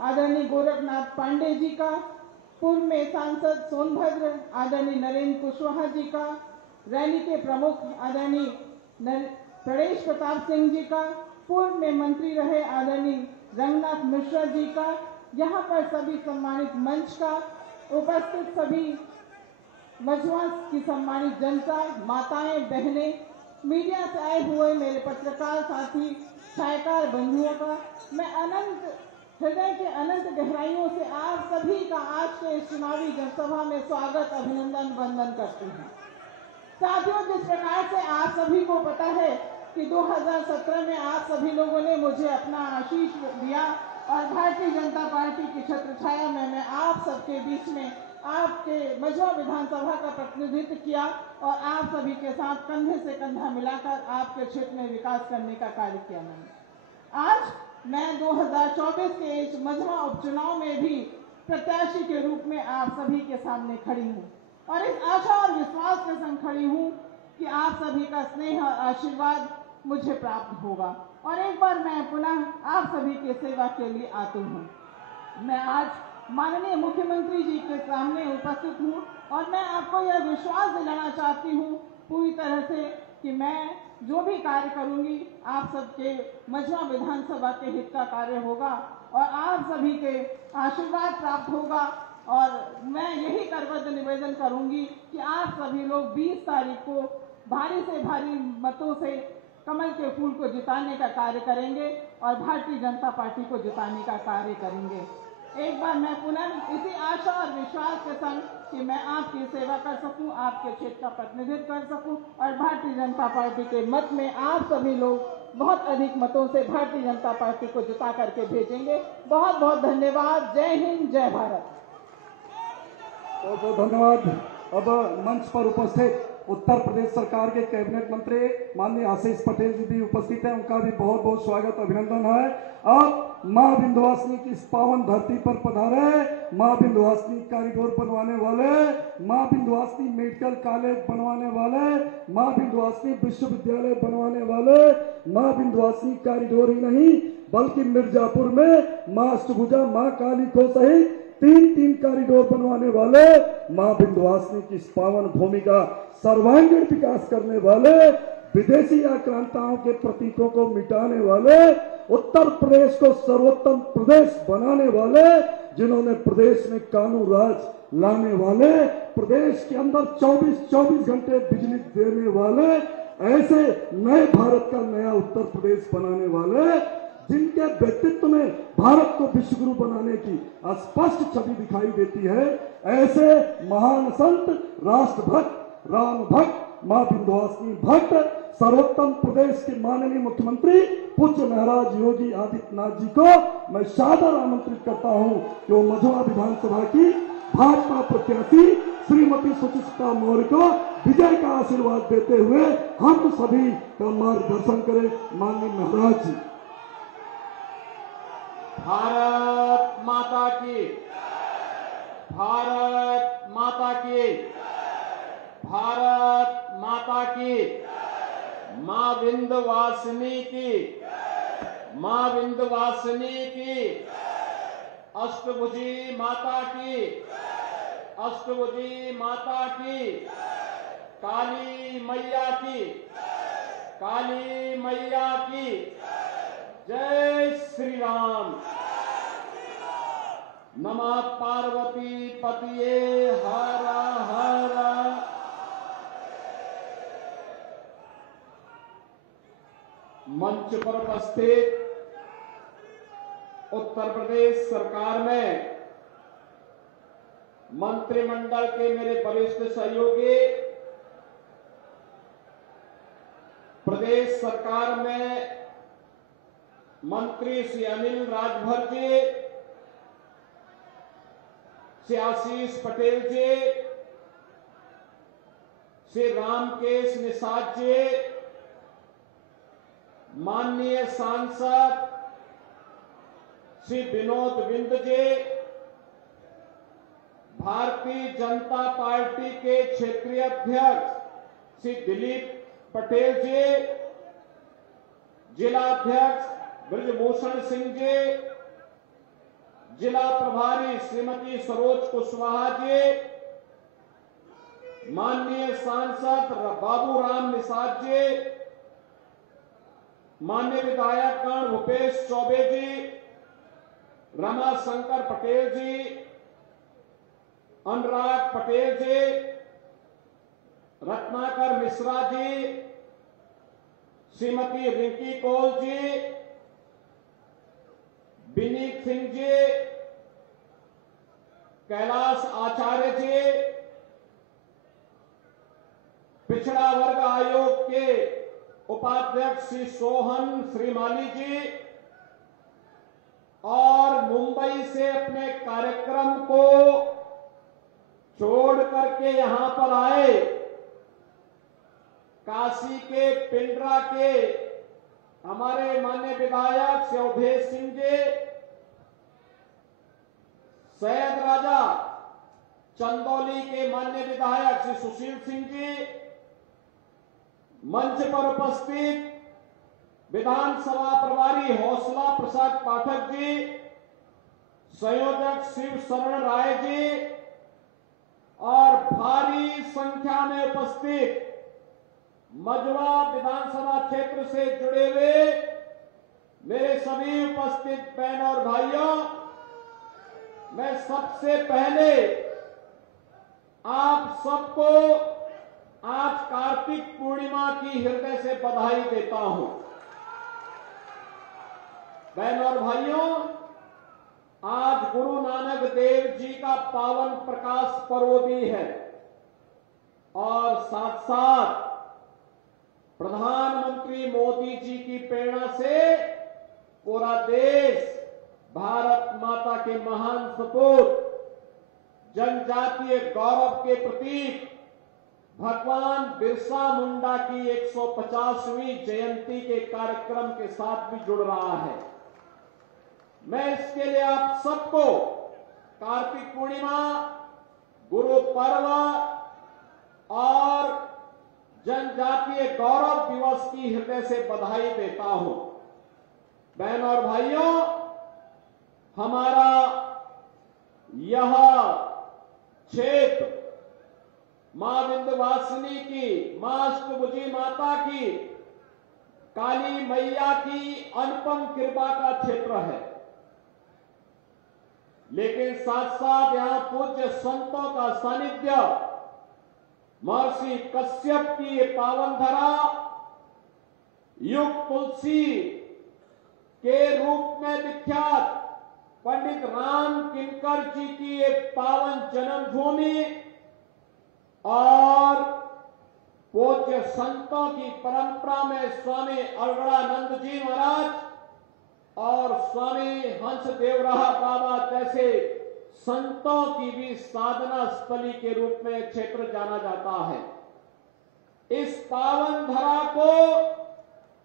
आदरणीय गोरखनाथ पांडे जी का, पूर्व में सांसद सोनभद्र आदरणीय नरेंद्र कुशवाहा जी का, रैली के प्रमुख आदरणीय प्रणेश प्रताप सिंह जी का, पूर्व में मंत्री रहे आदरणीय रंगनाथ मिश्रा जी का, यहाँ पर सभी सम्मानित मंच का, उपस्थित सभी मझवा की सम्मानित जनता, माताएं, बहनें, मीडिया से आए हुए मेरे पत्रकार साथी, छायाकार बंधुओं का मैं अनंत हृदय के अनंत गहराइयों से आप सभी का आज के इस चुनावी जनसभा में स्वागत, अभिनंदन, वंदन करती हूँ। साथियों, जिस प्रकार से आप सभी को पता है कि 2017 में आप सभी लोगों ने मुझे अपना आशीष दिया और भारतीय जनता पार्टी की छत्र छाया में मैं आप सबके बीच में आपके मझवा विधानसभा का प्रतिनिधित्व किया और आप सभी के साथ कंधे से कंधा मिलाकर आपके क्षेत्र में विकास करने का कार्य किया मैंने। आज मैं 2024 के इस मझवा उपचुनाव में भी प्रत्याशी के रूप में आप सभी के सामने खड़ी हूँ और इस आशा और विश्वास के संग खड़ी हूँ कि आप सभी का स्नेह और आशीर्वाद मुझे प्राप्त होगा और एक बार मैं पुनः आप सभी के सेवा के लिए आती हूँ। मैं आज माननीय मुख्यमंत्री जी के सामने उपस्थित हूँ और मैं आपको यह विश्वास दिलाना चाहती हूँ पूरी तरह से कि मैं जो भी कार्य करूंगी आप सबके मझवा विधानसभा के हित का कार्य होगा और आप सभी के आशीर्वाद प्राप्त होगा और मैं यही करबद्ध निवेदन करूंगी कि आप सभी लोग 20 तारीख को भारी से भारी मतों से कमल के फूल को जिताने का कार्य करेंगे और भारतीय जनता पार्टी को जिताने का कार्य करेंगे। एक बार मैं पुनः इसी आशा और विश्वास के संग कि मैं आपकी सेवा कर सकूं, आपके क्षेत्र का प्रतिनिधित्व कर सकूं और भारतीय जनता पार्टी के मत में आप सभी लोग बहुत अधिक मतों से भारतीय जनता पार्टी को जिता करके भेजेंगे। बहुत बहुत धन्यवाद। जय हिंद, जय भारत। बहुत बहुत धन्यवाद। अब मंच पर उपस्थित उत्तर प्रदेश सरकार के कैबिनेट मंत्री माननीय आशीष पटेल जी भी उपस्थित हैं, उनका भी बहुत बहुत स्वागत, अभिनंदन है। अब मां विंध्यवासिनी की इस पावन धरती पर पधारे मां विंध्यवासिनी कॉरिडोर बनवाने वाले, मां विंध्यवासिनी मेडिकल कॉलेज बनवाने वाले, मां विंध्यवासिनी विश्वविद्यालय बनवाने वाले, मां विंध्यवासिनी कॉरिडोर ही नहीं बल्कि मिर्जापुर में मां अष्टभुजा, मां काली को सहित 3 कॉरिडोर बनवाने वाले, मां विंध्यवासिनी की इस पावन भूमि का सर्वांगीण विकास करने वाले, विदेशी आक्रांताओं के प्रतीकों को मिटाने वाले, उत्तर प्रदेश को सर्वोत्तम प्रदेश बनाने वाले, जिन्होंने प्रदेश में कानून राज लाने वाले, प्रदेश के अंदर 24 घंटे बिजली देने वाले, ऐसे नए भारत का नया उत्तर प्रदेश बनाने वाले, जिनके व्यक्तित्व में भारत को विश्वगुरु बनाने की स्पष्ट छवि दिखाई देती है, ऐसे महान संत, राष्ट्रभक्त, राम भक्त, मां विंध्यवासिनी भक्त, सर्वोत्तम प्रदेश के माननीय मुख्यमंत्री पूज्य महाराज योगी आदित्यनाथ जी को मैं सादर आमंत्रित करता हूं कि वो मझवा विधानसभा की भाजपा प्रत्याशी श्रीमती सुचित्रा मौर्य को विजय का आशीर्वाद देते हुए हम सभी का मार्गदर्शन करें। माननीय महाराज जी। भारत माता की, भारत माता की, भारत माता की, मां विंध्यवासिनी की, मां विंध्यवासिनी की, अष्टभुजी माता की, अष्टभुजी माता की, काली मैया की, काली मैया की, जय श्री राम। नमः पार्वती पतिये हर हर। मंच पर उपस्थित उत्तर प्रदेश सरकार में मंत्रिमंडल के मेरे वरिष्ठ सहयोगी, प्रदेश सरकार में मंत्री श्री अनिल राजभर जी, श्री आशीष पटेल जी, श्री रामकेश निषाद जी, माननीय सांसद श्री विनोद बिंद जी, भारतीय जनता पार्टी के क्षेत्रीय अध्यक्ष श्री दिलीप पटेल जी, जिला अध्यक्ष ब्रजभूषण सिंह जी, जिला प्रभारी श्रीमती सरोज कुशवाहा जी, माननीय सांसद बाबूराम निषाद जी, माननीय विधायकगण भूपेश चौबे जी, रमाशंकर पटेल जी, अनुराग पटेल जी, रत्नाकर मिश्रा जी, श्रीमती रिंकी कौल जी, विनीत सिंह जी, कैलाश आचार्य जी, पिछड़ा वर्ग आयोग के उपाध्यक्ष श्री सोहन श्रीमाली जी और मुंबई से अपने कार्यक्रम को छोड़ करके यहां पर आए काशी के पिंडरा के हमारे माननीय विधायक श्री अवधेश सिंह जी, सैयद राजा चंदौली के माननीय विधायक श्री सुशील सिंह जी, मंच पर उपस्थित विधानसभा प्रभारी हौसला प्रसाद पाठक जी, संयोजक शिव शरण राय जी और भारी संख्या में उपस्थित मझवा विधानसभा क्षेत्र से जुड़े हुए मेरे सभी उपस्थित बहनों और भाइयों, मैं सबसे पहले आप सबको आज कार्तिक पूर्णिमा की हृदय से बधाई देता हूं। बहनों और भाइयों, आज गुरु नानक देव जी का पावन प्रकाश पर्व भी है और साथ साथ प्रधानमंत्री मोदी जी की प्रेरणा से पूरा देश भारत माता के महान सपूत जनजातीय गौरव के प्रतीक भगवान बिरसा मुंडा की 150वीं जयंती के कार्यक्रम के साथ भी जुड़ रहा है। मैं इसके लिए आप सबको कार्तिक पूर्णिमा, गुरु पर्व और जनजातीय गौरव दिवस की हृदय से बधाई देता हूं। बहनों और भाइयों, हमारा यह क्षेत्र मां विंध्यवासिनी की, मां अष्टभुजी माता की, काली मैया की अनुपम कृपा का क्षेत्र है, लेकिन साथ साथ यहां पूज्य संतों का सानिध्य, महर्षि कश्यप की ये पावन धरा, युग तुलसी के रूप में विख्यात पंडित राम किंकर जी की एक पावन जन्मभूमि और पूज्य संतों की परंपरा में स्वामी अलगड़ानंद जी महाराज और स्वामी हंसदेवराह बाबा जैसे संतों की भी साधना स्थली के रूप में क्षेत्र जाना जाता है। इस पावन धरा को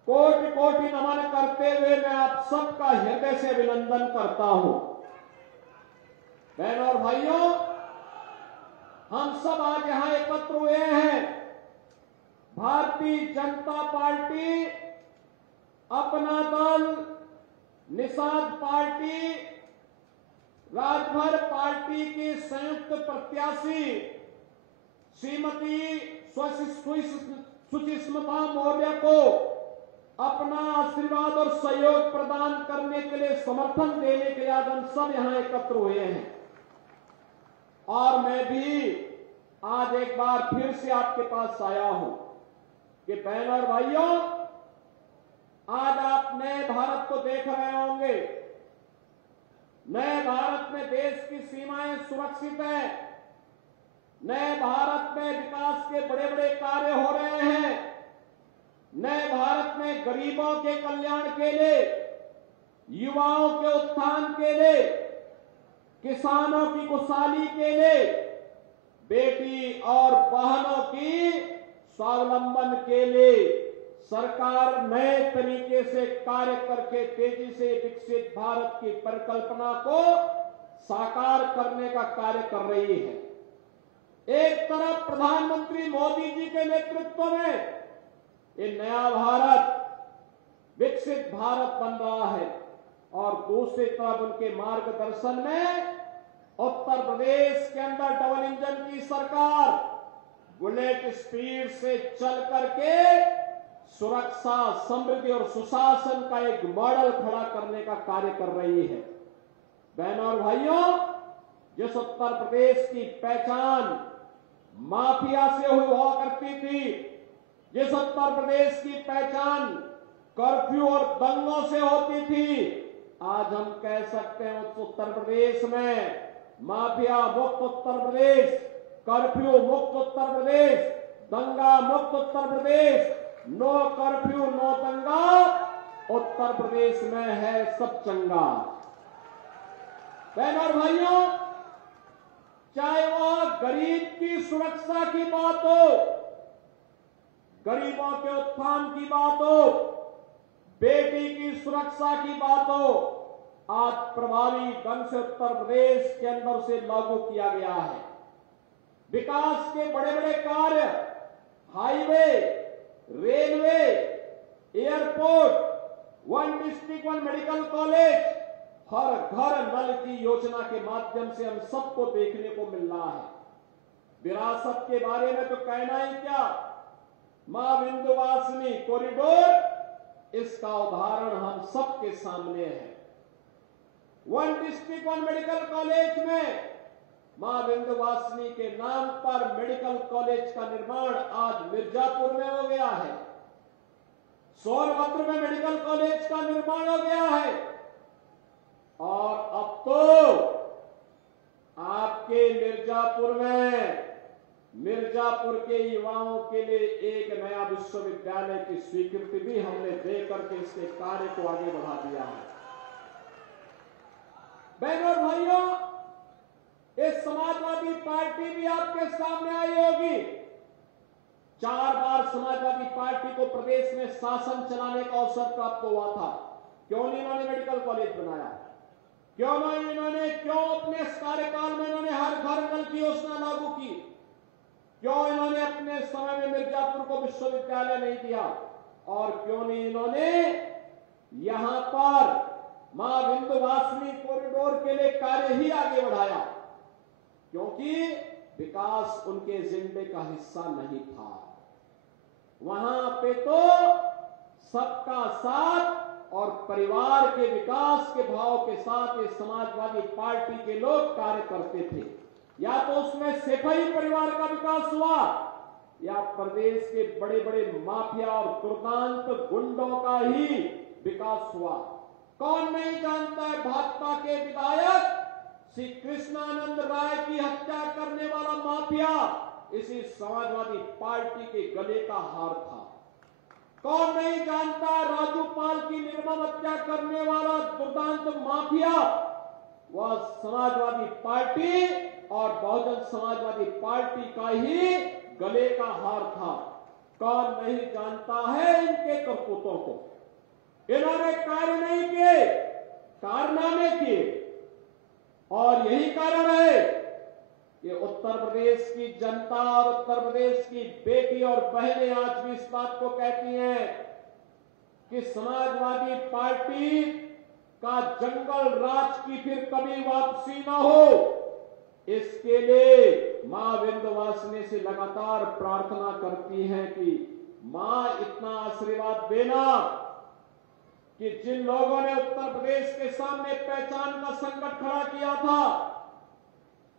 कोटि कोटि नमन करते हुए मैं आप सबका हृदय से अभिनंदन करता हूं। बहनों और भाइयों, हम सब आज यहां एकत्र हुए हैं। भारतीय जनता पार्टी, अपना दल, निषाद पार्टी, राजभर पार्टी की संयुक्त प्रत्याशी श्रीमती सुचिस्मिता मौर्य को अपना आशीर्वाद और सहयोग प्रदान करने के लिए, समर्थन देने के लिए आज हम सब यहां एकत्र हुए हैं। और मैं भी आज एक बार फिर से आपके पास आया हूं कि बहनों और भाइयों, आज आप नए भारत को देख रहे होंगे। नए भारत में देश की सीमाएं सुरक्षित है। नए भारत में विकास के बड़े बड़े कार्य हो रहे हैं। नए भारत में गरीबों के कल्याण के लिए, युवाओं के उत्थान के लिए, किसानों की खुशहाली के लिए, बेटी और बहनों की स्वावलंबन के लिए सरकार नए तरीके से कार्य करके तेजी से विकसित भारत की परिकल्पना को साकार करने का कार्य कर रही है। एक तरफ प्रधानमंत्री मोदी जी के नेतृत्व में ये नया भारत, विकसित भारत बन रहा है। और दूसरी तरफ उनके मार्गदर्शन में उत्तर प्रदेश के अंदर डबल इंजन की सरकार बुलेट स्पीड से चल करके सुरक्षा, समृद्धि और सुशासन का एक मॉडल खड़ा करने का कार्य कर रही है। बहनों और भाइयों, जिस उत्तर प्रदेश की पहचान माफिया से हुआ करती थी, जिस उत्तर प्रदेश की पहचान कर्फ्यू और दंगों से होती थी, आज हम कह सकते हैं उस उत्तर प्रदेश में माफिया मुक्त उत्तर प्रदेश, कर्फ्यू मुक्त उत्तर प्रदेश, दंगा मुक्त Uttar Pradesh, no curfew no दंगा उत्तर प्रदेश में है सब चंगा। बहनों और भाइयों, चाहे वह गरीब की सुरक्षा की बात हो, गरीबों के उत्थान की बात हो, बेटी की सुरक्षा की बात हो, आज प्रभावी ढंग से उत्तर प्रदेश के अंदर से लागू किया गया है। विकास के बड़े बड़े कार्य, highway, railway, airport, one district one medical college, हर घर नल की योजना के माध्यम से हम सबको देखने को मिल रहा है। विरासत के बारे में तो कहना ही क्या, मां विंध्यवासिनी कॉरिडोर इसका उदाहरण हम सबके सामने है। One district one medical college में मां विंध्यवासिनी के नाम पर मेडिकल कॉलेज का निर्माण आज मिर्जापुर में हो गया है। सोनभद्र में मेडिकल कॉलेज का निर्माण हो गया है। और अब तो आपके मिर्जापुर के युवाओं के लिए एक नया विश्वविद्यालय की स्वीकृति भी हमने देकर के इसके कार्य को आगे बढ़ा दिया है। बहनों और भाइयों, इस समाजवादी पार्टी भी आपके सामने आई होगी। 4 बार समाजवादी पार्टी को प्रदेश में शासन चलाने का अवसर प्राप्त हुआ था। क्यों नहीं इन्होंने मेडिकल कॉलेज बनाया? क्यों नहीं क्यों अपने कार्यकाल में इन्होंने हर घर नल की योजना लागू की? क्यों इन्होंने अपने समय में मिर्जापुर को विश्वविद्यालय नहीं दिया? और क्यों नहीं इन्होंने यहां पर मां विंध्यवासिनी कॉरिडोर के लिए कार्य ही आगे बढ़ाया? क्योंकि विकास उनके एजेंडे का हिस्सा नहीं था। वहां पे तो सबका साथ और परिवार के विकास के भाव के साथ इस समाजवादी पार्टी के लोग कार्य करते थे। या तो उसमें सेफई परिवार का विकास हुआ, या प्रदेश के बड़े बड़े माफिया और दुर्दांत गुंडों का ही विकास हुआ। कौन नहीं जानता है भाजपा के विधायक श्री कृष्णानंद राय की हत्या करने वाला माफिया इसी समाजवादी पार्टी के गले का हार था। कौन नहीं जानता राजू पाल की निर्मम हत्या करने वाला दुर्दांत माफिया वह समाजवादी पार्टी और बहुजन समाजवादी पार्टी का ही गले का हार था। कौन नहीं जानता है इनके करतूतों को? इन्होंने कार्य नहीं किए, कारनामे किए। और यही कारण है कि उत्तर प्रदेश की जनता और उत्तर प्रदेश की बेटी और बहनें आज भी इस बात को कहती हैं कि समाजवादी पार्टी का जंगल राज की फिर कभी वापसी ना हो। इसके लिए मां विंध्यवासिनी से लगातार प्रार्थना करती हैं कि मां इतना आशीर्वाद देना कि जिन लोगों ने उत्तर प्रदेश के सामने पहचान का संकट खड़ा किया था,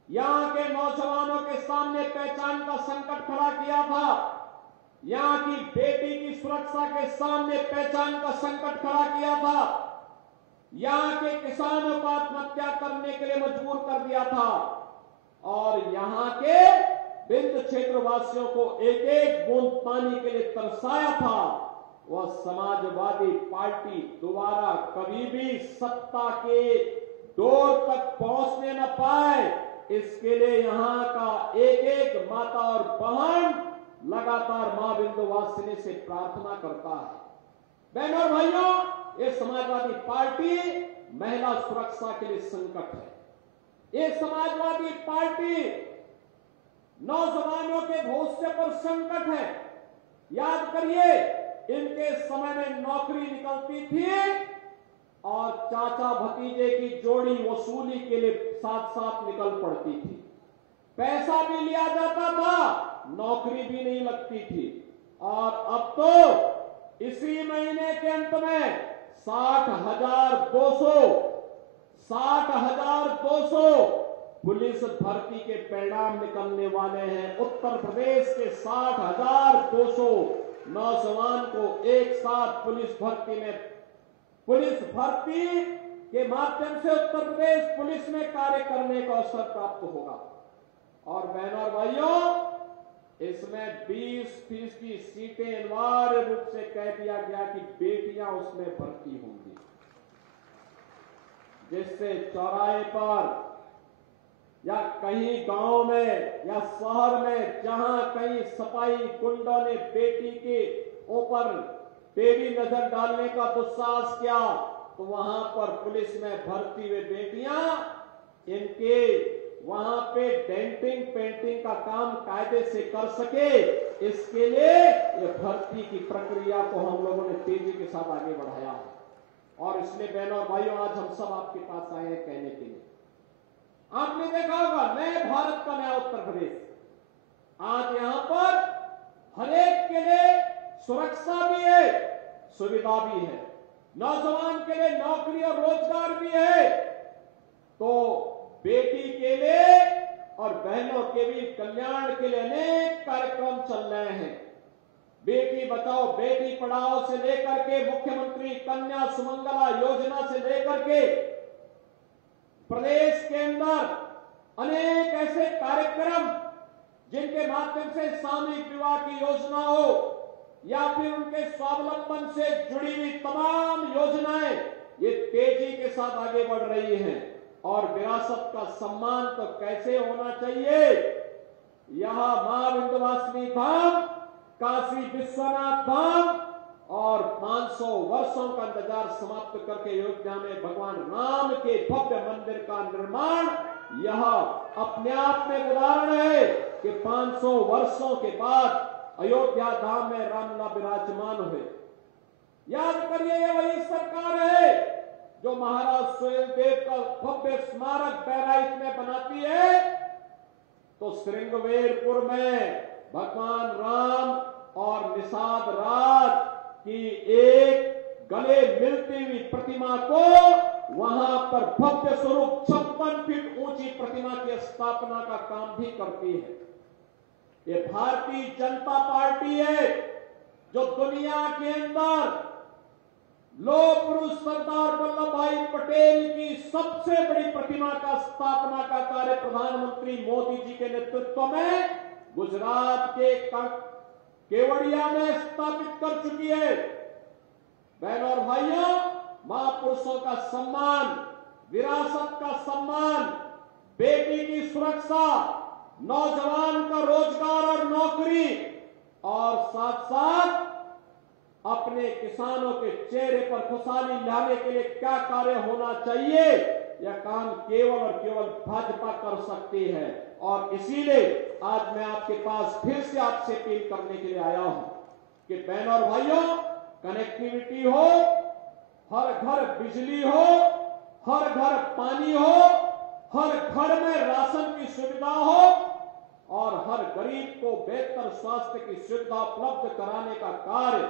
यहां के नौजवानों के सामने पहचान का संकट खड़ा किया था, यहां की बेटी की सुरक्षा के सामने पहचान का संकट खड़ा किया था, यहां के किसानों को आत्महत्या करने के लिए मजबूर कर दिया था, और यहां के विंध्य क्षेत्र वासियों को एक एक बूंद पानी के लिए तरसाया था, वह समाजवादी पार्टी दोबारा कभी भी सत्ता के डोर तक पहुंचने न पाए। इसके लिए यहां का एक एक माता और बहन लगातार मां विंध्यवासिनी से प्रार्थना करता है। बहनों और भाइयों, ये समाजवादी पार्टी महिला सुरक्षा के लिए संकट है। ये समाजवादी पार्टी नौजवानों के भविष्य पर संकट है। याद करिए, इनके समय में नौकरी निकलती थी और चाचा भतीजे की जोड़ी वसूली के लिए साथ साथ निकल पड़ती थी। पैसा भी लिया जाता था, नौकरी भी नहीं लगती थी। और अब तो इसी महीने के अंत में 60,200 पुलिस भर्ती के परिणाम निकलने वाले हैं। उत्तर प्रदेश के 60,200 नौजवान को एक साथ पुलिस भर्ती के माध्यम से उत्तर प्रदेश पुलिस में कार्य करने का अवसर प्राप्त होगा। और बहनों और भाइयों, इसमें 20% सीटें अनिवार्य रूप से कह दिया गया कि बेटियां उसमें भर्ती होंगी, जिससे चौराहे पर या कहीं गांव में या शहर में जहां कहीं सफाई गुंडों ने बेटी के ऊपर टेढ़ी नजर डालने का दुस्साहस किया, तो वहां पर पुलिस में भर्ती हुए बेटियां इनके वहां पे डेंटिंग पेंटिंग का काम कायदे से कर सके, इसके लिए ये भर्ती की प्रक्रिया को हम लोगों ने तेजी के साथ आगे बढ़ाया है। और इसलिए बहनों और भाइयों, आज हम सब आपके पास आए हैं कहने के लिए। आपने देखा होगा नए भारत का नया उत्तर प्रदेश, आज यहां पर हर एक के लिए सुरक्षा भी है, सुविधा भी है, नौजवान के लिए नौकरी और रोजगार भी है, तो बेटी के लिए और बहनों के भी कल्याण के लिए अनेक कार्यक्रम चल रहे हैं। बेटी बचाओ बेटी पढ़ाओ से लेकर के मुख्यमंत्री कन्या सुमंगला योजना से लेकर के प्रदेश के अंदर अनेक ऐसे कार्यक्रम जिनके माध्यम से सामूहिक विवाह की योजना हो या फिर उनके स्वावलंबन से जुड़ी हुई तमाम योजनाएं ये तेजी के साथ आगे बढ़ रही हैं। और विरासत का सम्मान तो कैसे होना चाहिए, यहां मां विंध्यवासिनी धाम, काशी विश्वनाथ धाम और 500 वर्षों का इंतजार समाप्त करके अयोध्या में भगवान राम के भव्य मंदिर का निर्माण यह अपने आप में उदाहरण है कि 500 वर्षों के बाद अयोध्या धाम में रामलला विराजमान हुए। याद करिए, ये वही सरकार है जो महाराज सुहेलदेव का भव्य स्मारक बहराइच में बनाती है, तो श्रृंगवेरपुर में भगवान राम और निषाद राज की एक गले मिलती हुई प्रतिमा को वहां पर भव्य स्वरूप 56 फीट ऊंची प्रतिमा की स्थापना का काम भी करती है। ये भारतीय जनता पार्टी है जो दुनिया के अंदर लौह पुरुष सरदार वल्लभ भाई पटेल की सबसे बड़ी प्रतिमा का स्थापना का कार्य प्रधानमंत्री मोदी जी के नेतृत्व में गुजरात के केवड़िया में स्थापित कर चुकी है। बहनों और भाइयों, महापुरुषों का सम्मान, विरासत का सम्मान, बेटी की सुरक्षा, नौजवान का रोजगार और नौकरी और साथ साथ अपने किसानों के चेहरे पर खुशहाली लाने के लिए क्या कार्य होना चाहिए, यह काम केवल और केवल भाजपा कर सकती है। और इसीलिए आज मैं आपके पास फिर से आपसे अपील करने के लिए आया हूं कि बहनों और भाइयों, कनेक्टिविटी हो, हर घर बिजली हो, हर घर पानी हो, हर घर में राशन की सुविधा हो और हर गरीब को बेहतर स्वास्थ्य की सुविधा उपलब्ध कराने का कार्य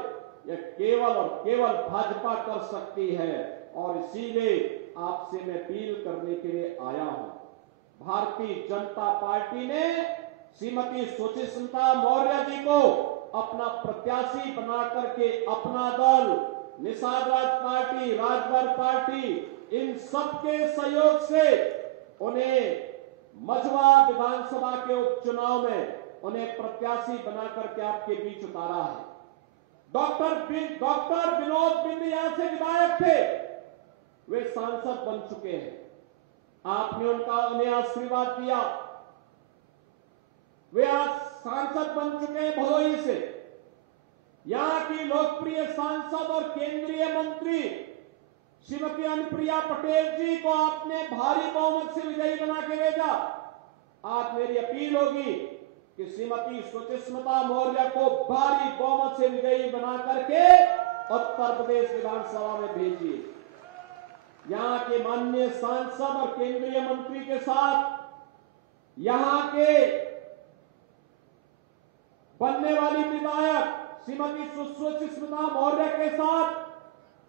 यह केवल और केवल भाजपा कर सकती है। और इसीलिए आपसे मैं अपील करने के लिए आया हूं। भारतीय जनता पार्टी ने श्रीमती सुचिस्मिता मौर्य जी को अपना प्रत्याशी बना करके अपना दल, निषाद राज पार्टी, राजभर पार्टी, इन सबके सहयोग से उन्हें मझवा विधानसभा के उपचुनाव में उन्हें प्रत्याशी बना करके आपके बीच उतारा है। डॉक्टर विनोद बिंद यहां से विधायक थे, वे सांसद बन चुके हैं। आपने उन्हें आशीर्वाद दिया, वे आज सांसद बन चुके हैं भदोही से। यहां की लोकप्रिय सांसद और केंद्रीय मंत्री श्रीमती अनुप्रिया पटेल जी को आपने भारी बहुमत से विजयी बना के भेजा। आज मेरी अपील होगी कि श्रीमती सुचिस्मिता मौर्य को भारी बहुमत से विजयी बना करके उत्तर प्रदेश विधानसभा में भेजिए। यहाँ के माननीय सांसद और केंद्रीय मंत्री के साथ, यहाँ के बनने वाली विधायक श्रीमती सुस्मिता मौर्य के साथ,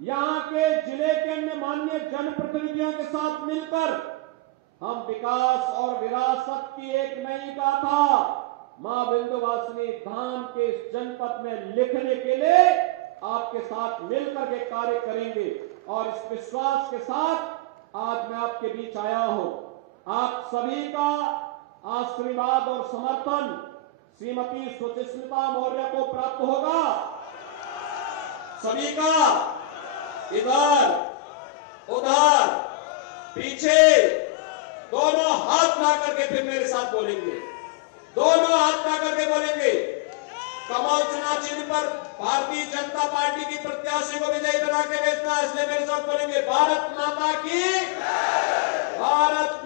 यहाँ के जिले के अन्य माननीय जनप्रतिनिधियों के साथ मिलकर हम विकास और विरासत की एक नई गाथा मां विंध्यवासिनी धाम के इस जनपद में लिखने के लिए आपके साथ मिलकर के कार्य करेंगे। और इस विश्वास के साथ आज मैं आपके बीच आया हूं। आप सभी का आशीर्वाद और समर्थन श्रीमती सुस्मिता मौर्य को प्राप्त होगा। सभी का इधर उधर पीछे दोनों हाथ ला करके फिर मेरे साथ बोलेंगे, दोनों हाथ ला करके बोलेंगे। कमल चुनाव चिन्ह पर भारतीय जनता पार्टी की प्रत्याशी को विजयी बना के भेजना है, इसलिए मेरे साथ बोलेंगे भारत माता की, भारत